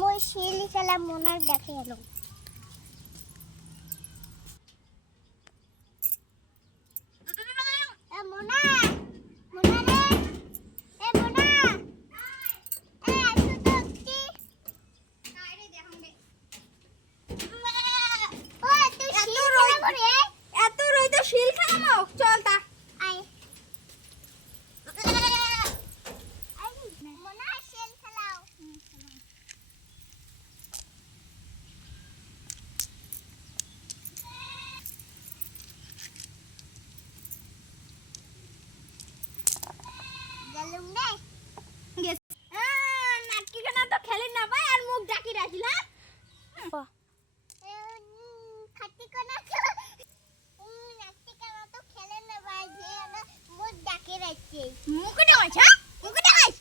মই শিলি খেলা মনার দেখে গেল মোনা মোনা রে এ মোনা এ আসো তো একটি কাইরে দেখামবে ও তুই শিল খেলা করে এত রই তো শিল খামো চল তা আই মোনা শিল খেলাও গেলুম রে নাটকি কেনা তো খেলি না ভাই আর মুখ ডাকি রাখিল খাটি কোনা নাটকি কেনা তো খেলে না ভাই যে আমার মুখ ডাকে রাখছে মুখ ডাকাইছ মুখ ডাকাইছ